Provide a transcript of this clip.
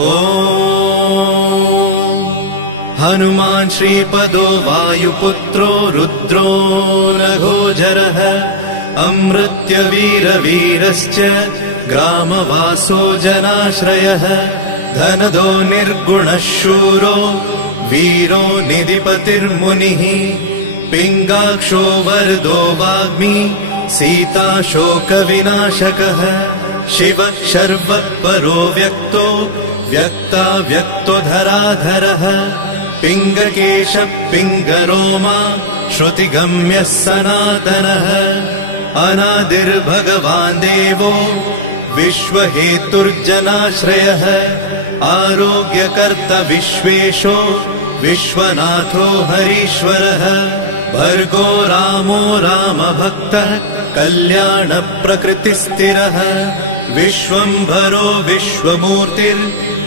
हनुमान् श्रीपदो वायुपुत्रो रुद्रो नघोजरः अमृत्यवीरवीरश्च ग्रामवासो जनाश्रयः धनदो निर्गुणः शूरो वीरो निधिपतिर्मुनिः पिङ्गाक्षो वरदो वाग्मी सीता शोकविनाशकः शिवः शर्वः व्यक्तो व्यक्तो धराधरः पिङ्गकेशः पिङ्गरोमा श्रुतिगम्यः सनातनः अनादिर्भगवान् देवो विश्वहेतुर्जनाश्रयः आरोग्यकर्ता विश्वेशो विश्वनाथो हरीश्वरः भर्गो रामो रामभक्तः कल्याणप्रकृतिस्थिरः विश्वम्भरो विश्वमूर्तिर्